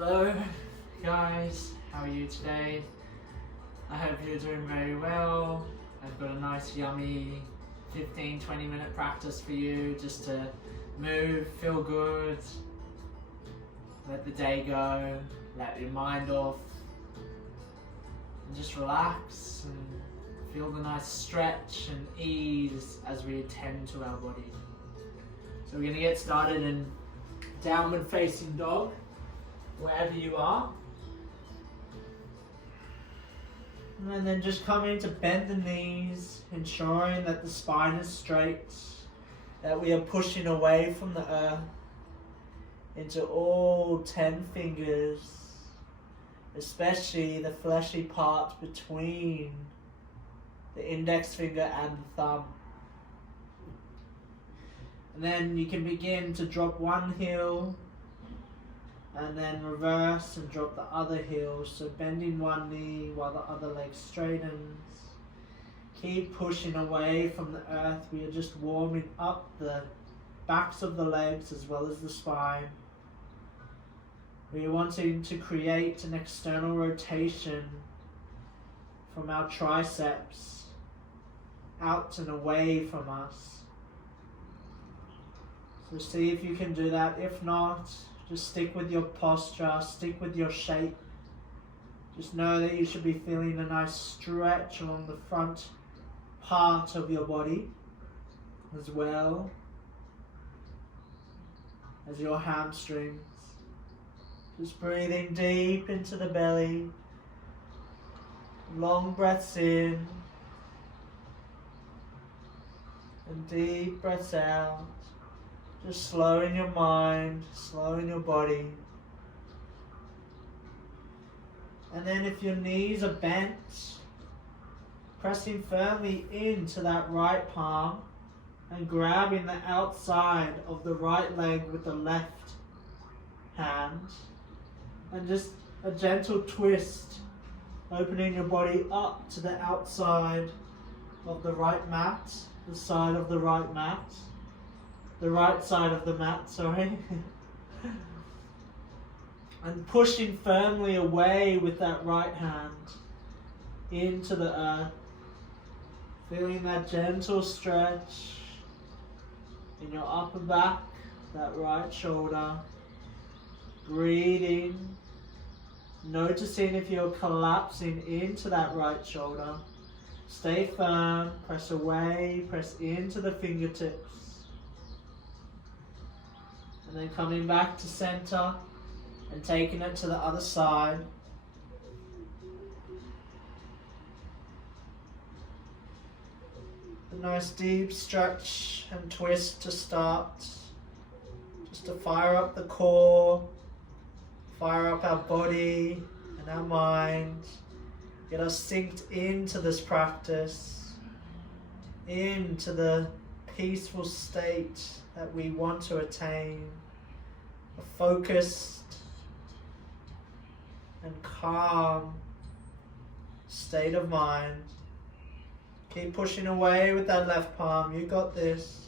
Hello guys, how are you today? I hope you're doing very well. I've got a nice yummy 15-20 minute practice for you just to move, feel good, let the day go, let your mind off, and just relax and feel the nice stretch and ease as we attend to our body. So we're going to get started in downward facing dog, wherever you are. And then just coming to bend the knees, ensuring that the spine is straight, that we are pushing away from the earth into all 10 fingers, especially the fleshy part between the index finger and the thumb. And then you can begin to drop one heel and then reverse and drop the other heel. So bending one knee while the other leg straightens. Keep pushing away from the earth. We are just warming up the backs of the legs as well as the spine. We are wanting to create an external rotation from our triceps out and away from us. So see if you can do that. If not, just stick with your posture, stick with your shape. Just know that you should be feeling a nice stretch along the front part of your body, as well as your hamstrings. Just breathing deep into the belly. Long breaths in and deep breaths out. Just slowing your mind, slowing your body. And then if your knees are bent, pressing firmly into that right palm and grabbing the outside of the right leg with the left hand. And just a gentle twist, opening your body up to the outside of the right mat, the side of the right mat. The right side of the mat, sorry. And pushing firmly away with that right hand into the earth. Feeling that gentle stretch in your upper back, that right shoulder. Breathing. Noticing if you're collapsing into that right shoulder. Stay firm, press away, press into the fingertips. And then coming back to center and taking it to the other side. A nice deep stretch and twist to start. Just to fire up the core, fire up our body and our mind. Get us synced into this practice, into the peaceful state that we want to attain, a focused and calm state of mind. Keep pushing away with that left palm, you got this.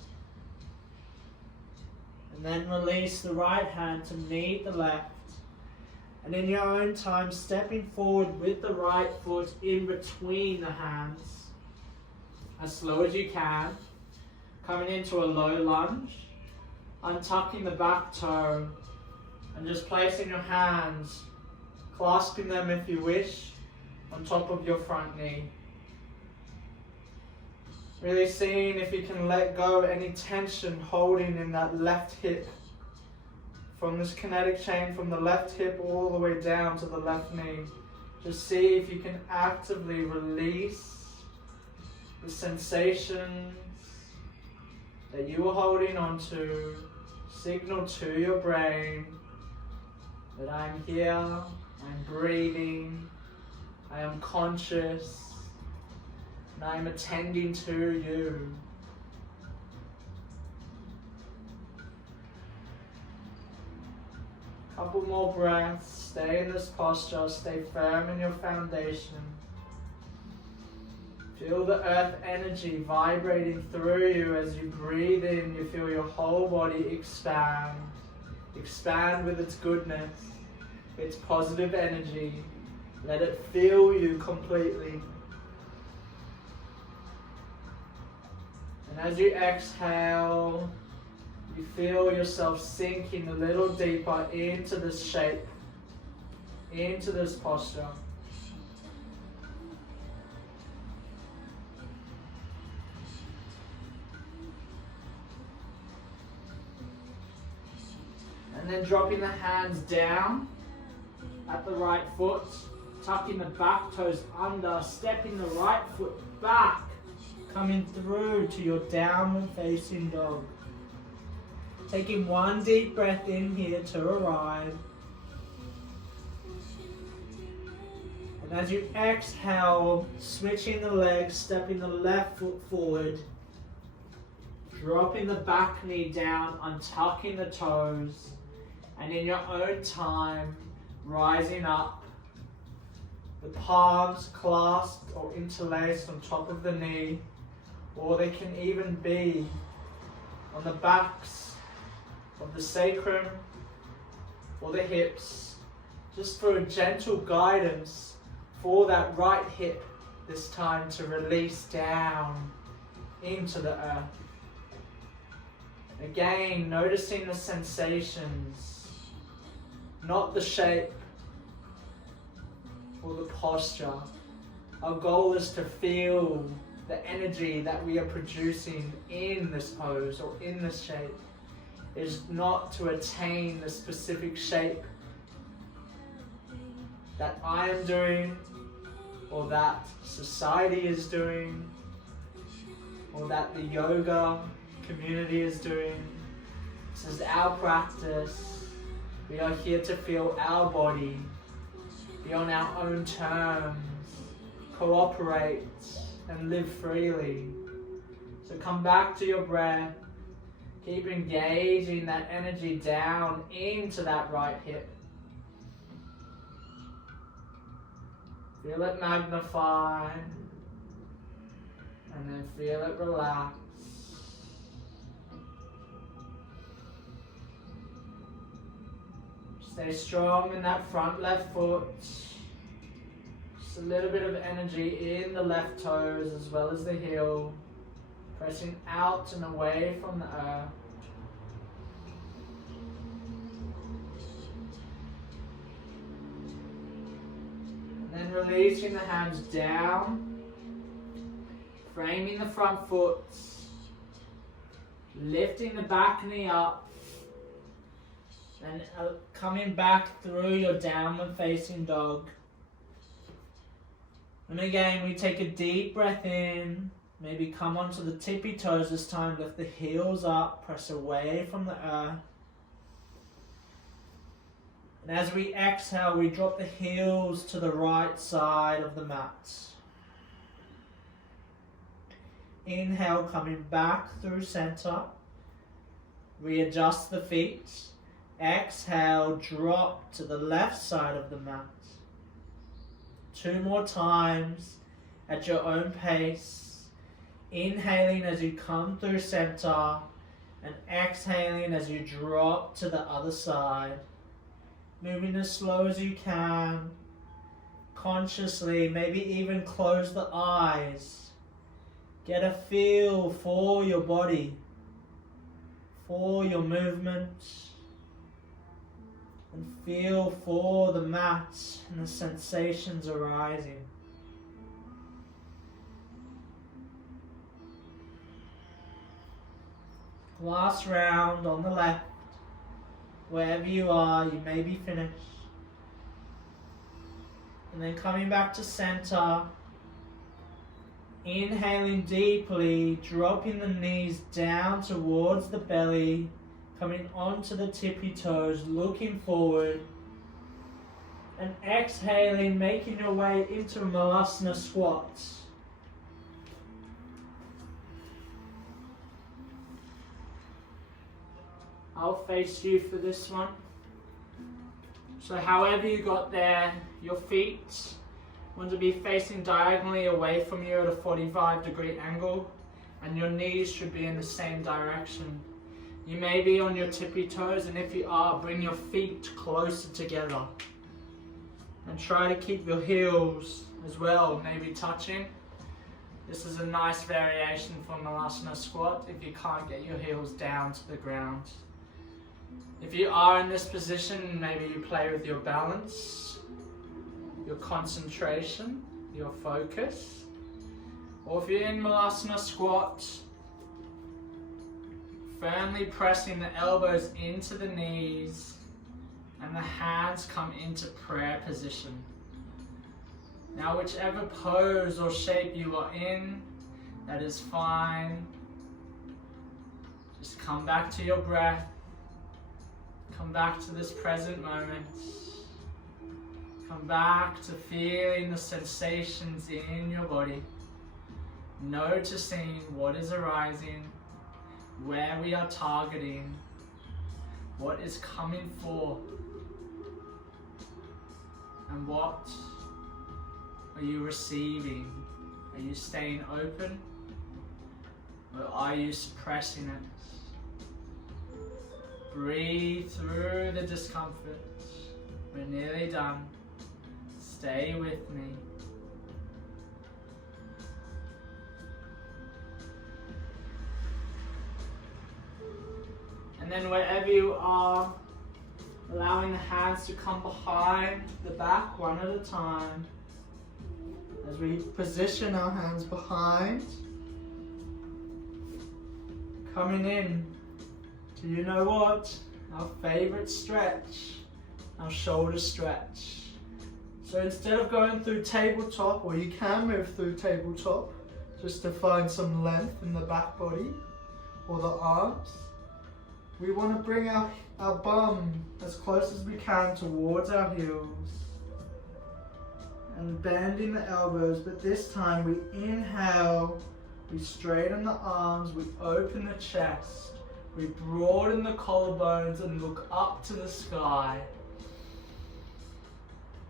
And then release the right hand to meet the left. And in your own time, stepping forward with the right foot in between the hands, as slow as you can. Coming into a low lunge, untucking the back toe and just placing your hands, clasping them if you wish, on top of your front knee. Really seeing if you can let go of any tension holding in that left hip. From this kinetic chain from the left hip all the way down to the left knee. Just see if you can actively release the sensations that you are holding on to. Signal to your brain that I'm here, I'm breathing, I am conscious, and I am attending to you. Couple more breaths, stay in this posture, stay firm in your foundation. Feel the earth energy vibrating through you as you breathe in. You feel your whole body expand. Expand with its goodness. its positive energy. Let it fill you completely. And as you exhale, you feel yourself sinking a little deeper into this shape, into this posture. And then dropping the hands down at the right foot, tucking the back toes under, stepping the right foot back, coming through to your downward facing dog. Taking one deep breath in here to arrive. And as you exhale, switching the legs, stepping the left foot forward, dropping the back knee down, untucking the toes, and in your own time, rising up, the palms clasped or interlaced on top of the knee, or they can even be on the backs of the sacrum or the hips, just for a gentle guidance for that right hip this time to release down into the earth. Again, noticing the sensations, not the shape or the posture. Our goal is to feel the energy that we are producing in this pose or in this shape. It is not to attain the specific shape that I am doing, or that society is doing, or that the yoga community is doing. This is our practice. We are here to feel our body, be on our own terms, cooperate and live freely. So come back to your breath. Keep engaging that energy down into that right hip. Feel it magnify, and then feel it relax. Stay strong in that front left foot. Just a little bit of energy in the left toes as well as the heel. Pressing out and away from the earth. And then releasing the hands down. Framing the front foot. Lifting the back knee up. And coming back through your downward facing dog. And again, we take a deep breath in. Maybe come onto the tippy toes this time. Lift the heels up. Press away from the earth. And as we exhale, we drop the heels to the right side of the mat. Inhale, coming back through center. Readjust the feet. Exhale, drop to the left side of the mat. 2 more times at your own pace. Inhaling as you come through center, and exhaling as you drop to the other side. Moving as slow as you can. Consciously, maybe even close the eyes. Get a feel for your body, for your movement. And feel for the mat and the sensations arising. Last round on the left. Wherever you are, you may be finished. And then coming back to center. Inhaling deeply, dropping the knees down towards the belly. Coming onto the tippy toes, looking forward. And exhaling, making your way into Malasana squats. I'll face you for this one. So however you got there, your feet want to be facing diagonally away from you at a 45-degree angle, and your knees should be in the same direction. You may be on your tippy toes, and if you are, bring your feet closer together. And try to keep your heels as well, maybe touching. This is a nice variation for Malasana squat if you can't get your heels down to the ground. If you are in this position, maybe you play with your balance, your concentration, your focus. Or if you're in Malasana squat, firmly pressing the elbows into the knees and the hands come into prayer position. Now whichever pose or shape you are in, that is fine. Just come back to your breath. Come back to this present moment. Come back to feeling the sensations in your body. Noticing what is arising, where we are targeting, what is coming forth, and what are you receiving? Are you staying open, or are you suppressing it? Breathe through the discomfort. We're nearly done. Stay with me. And then wherever you are, allowing the hands to come behind the back one at a time. As we position our hands behind, coming in to, you know what, our favorite stretch, our shoulder stretch. So instead of going through tabletop, or you can move through tabletop, just to find some length in the back body or the arms, we want to bring our bum as close as we can towards our heels and bending the elbows, but this time we inhale, we straighten the arms, we open the chest, we broaden the collarbones and look up to the sky.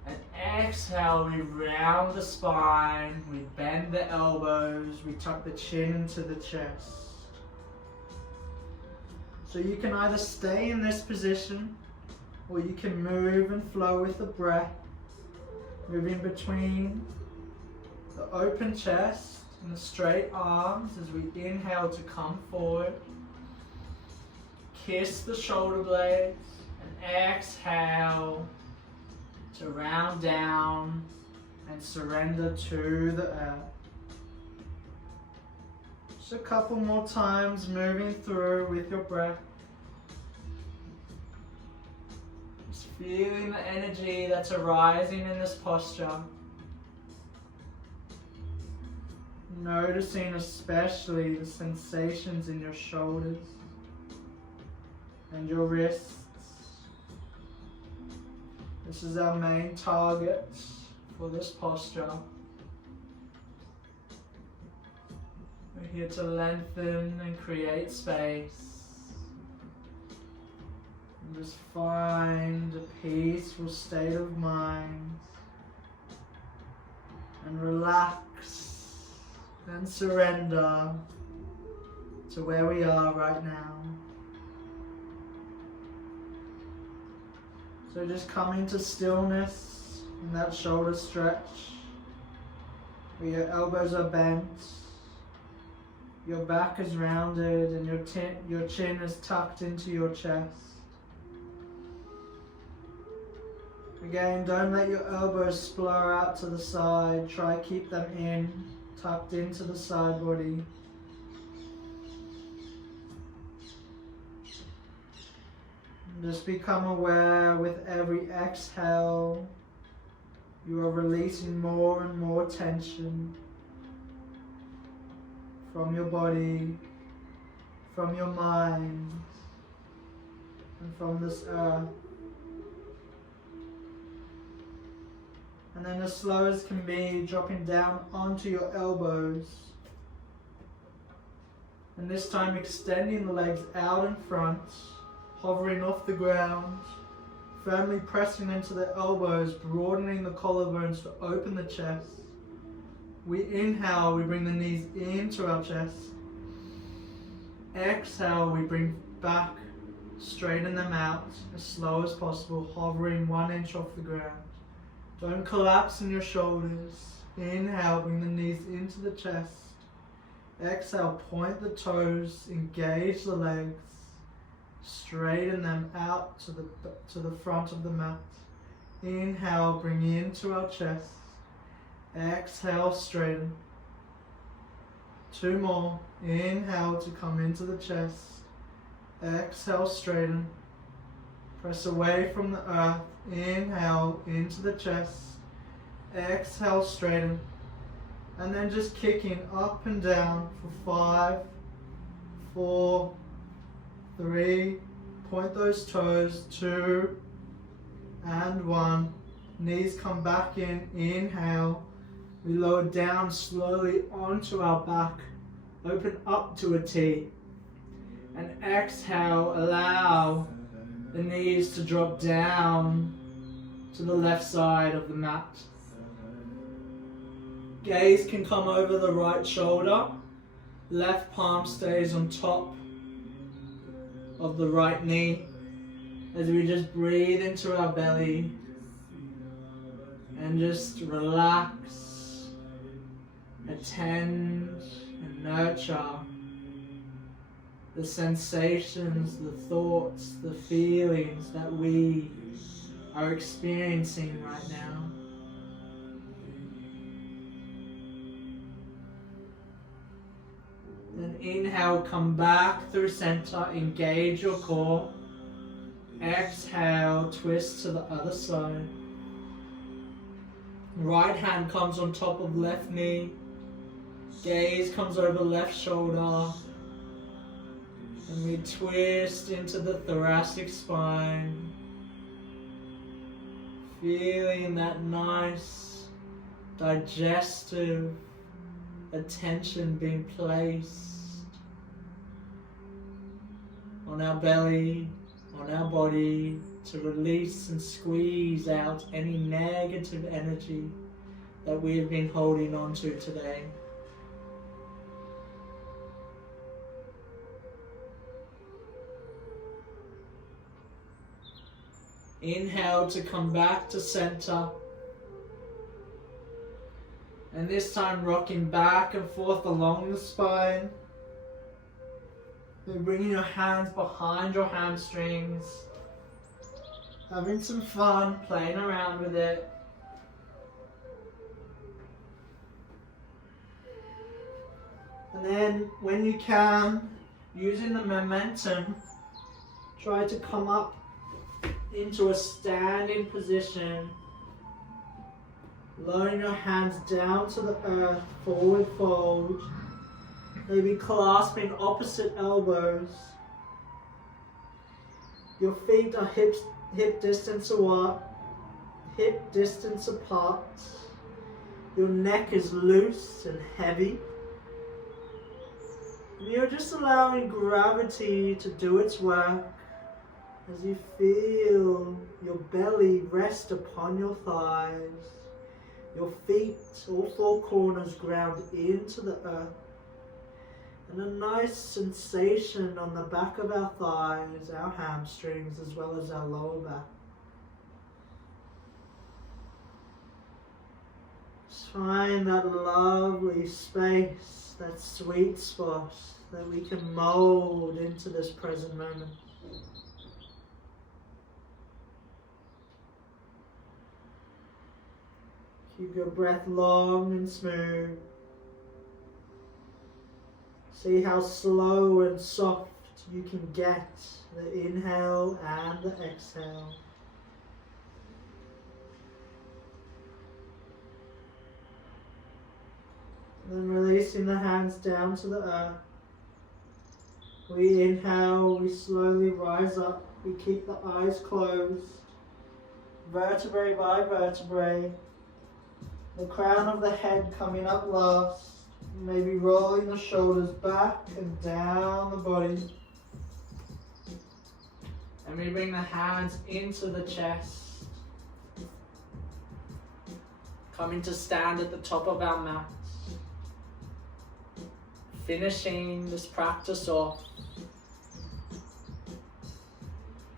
And exhale, we round the spine, we bend the elbows, we tuck the chin into the chest. So you can either stay in this position, or you can move and flow with the breath, moving between the open chest and the straight arms as we inhale to come forward. Kiss the shoulder blades and exhale to round down and surrender to the earth. Just a couple more times moving through with your breath. Just feeling the energy that's arising in this posture. Noticing especially the sensations in your shoulders and your wrists. This is our main target for this posture. We're here to lengthen and create space. And just find a peaceful state of mind. And relax and surrender to where we are right now. So just come into stillness in that shoulder stretch, where your elbows are bent, your back is rounded, and your chin is tucked into your chest. Again, don't let your elbows splur out to the side. Try keep them in, tucked into the side body. Just become aware with every exhale, you are releasing more and more tension from your body, from your mind, and from this earth. And then as slow as can be, dropping down onto your elbows. And this time extending the legs out in front, hovering off the ground, firmly pressing into the elbows, broadening the collarbones to open the chest. We inhale, we bring the knees into our chest. Exhale, we bring back, straighten them out as slow as possible, hovering 1 inch off the ground. Don't collapse in your shoulders. Inhale, bring the knees into the chest. Exhale, point the toes, engage the legs, straighten them out to the front of the mat. Inhale, bring into our chest. Exhale, straighten. 2 more. Inhale to come into the chest. Exhale, straighten. Press away from the earth. Inhale into the chest. Exhale, straighten. And then just kicking up and down for 5, 4, 3. Point those toes. 2 and 1. Knees come back in. Inhale. We lower down slowly onto our back. Open up to a T. And exhale, allow the knees to drop down to the left side of the mat. Gaze can come over the right shoulder. Left palm stays on top of the right knee as we just breathe into our belly and just relax, attend and nurture the sensations, the thoughts, the feelings that we are experiencing right now. Then inhale, come back through center, engage your core. Exhale, twist to the other side. Right hand comes on top of left knee. Gaze comes over left shoulder. And we twist into the thoracic spine. Feeling that nice digestive attention being placed on our belly, on our body, to release and squeeze out any negative energy that we have been holding on to today. Inhale to come back to center. And this time rocking back and forth along the spine. And bringing your hands behind your hamstrings. Having some fun, playing around with it. And then when you can, using the momentum, try to come up into a standing position. Lowering your hands down to the earth, forward fold. Maybe clasping opposite elbows. Your feet are hip distance apart. Your neck is loose and heavy. And you're just allowing gravity to do its work as you feel your belly rest upon your thighs. Your feet, all 4 corners, ground into the earth. And a nice sensation on the back of our thighs, our hamstrings, as well as our lower back. Just find that lovely space, that sweet spot that we can mold into this present moment. Keep your breath long and smooth. See how slow and soft you can get the inhale and the exhale. Then releasing the hands down to the earth. We inhale, we slowly rise up. We keep the eyes closed. Vertebrae by vertebrae. The crown of the head coming up last. Maybe rolling the shoulders back and down the body. And we bring the hands into the chest. Coming to stand at the top of our mat. Finishing this practice off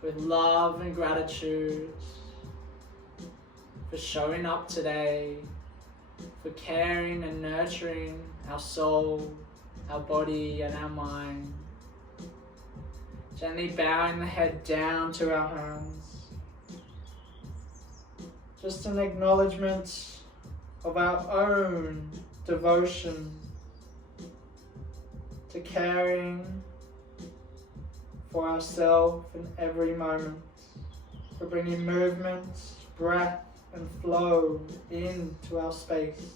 with love and gratitude for showing up today, for caring and nurturing our soul, our body and our mind. Gently bowing the head down to our hands. Just an acknowledgement of our own devotion to caring for ourselves in every moment, for bringing movement, breath and flow into our space.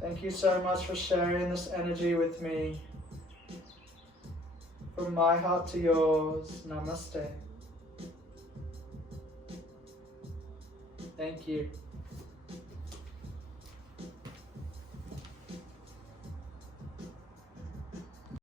Thank you so much for sharing this energy with me. From my heart to yours, namaste. Thank you.